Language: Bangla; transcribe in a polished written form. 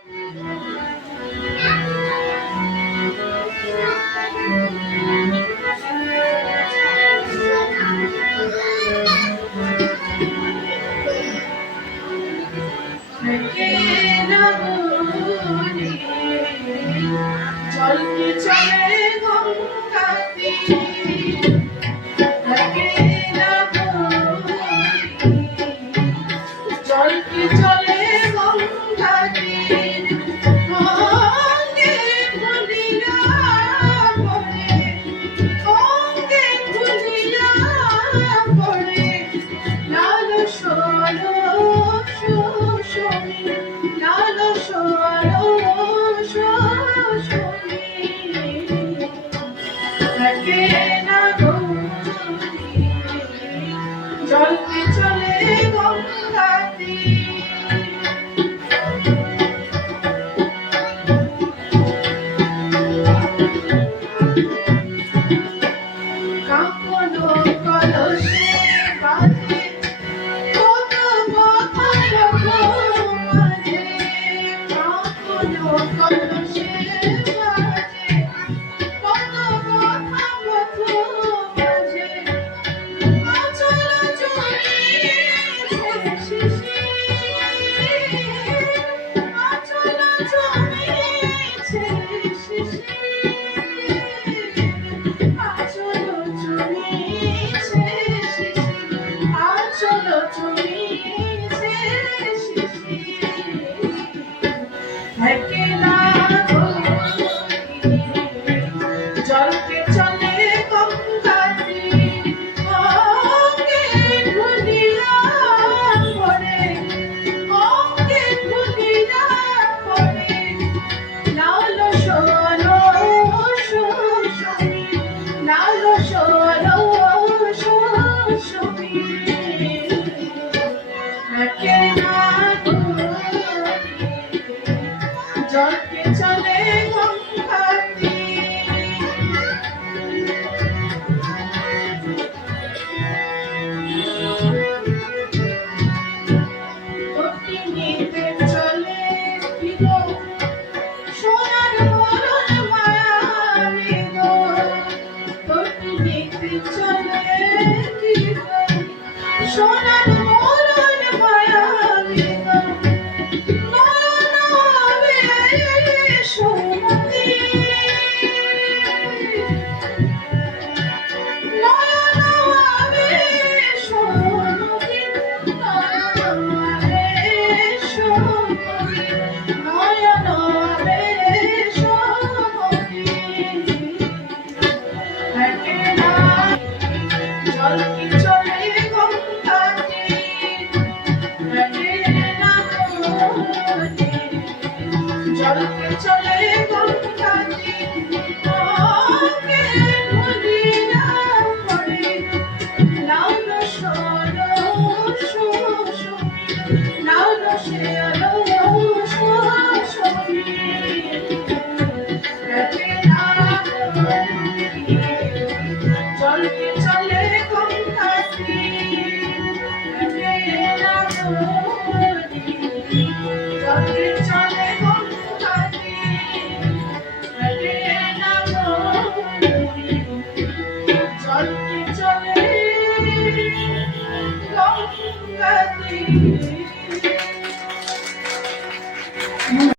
জলকে চলে গঙ্গা তীর থাকে না জলকে চলে গঙ্গা তীর অঙ্গে খুলিয়া পড়ে অঙ্গে খুলিয়া পড়ে লাল সরস শোষণী লাল সরস থাকে না জলকে চলে গঙ্গা কাঁপনো কলসে বাজে কত কথা মাঝে কাঁপনো কলসে বাজে কত কথা মাঝে অচল জমিছে শিশির অচল জমিছে শিশির আচল জমিছে শিশির আচল জমিছে শিশির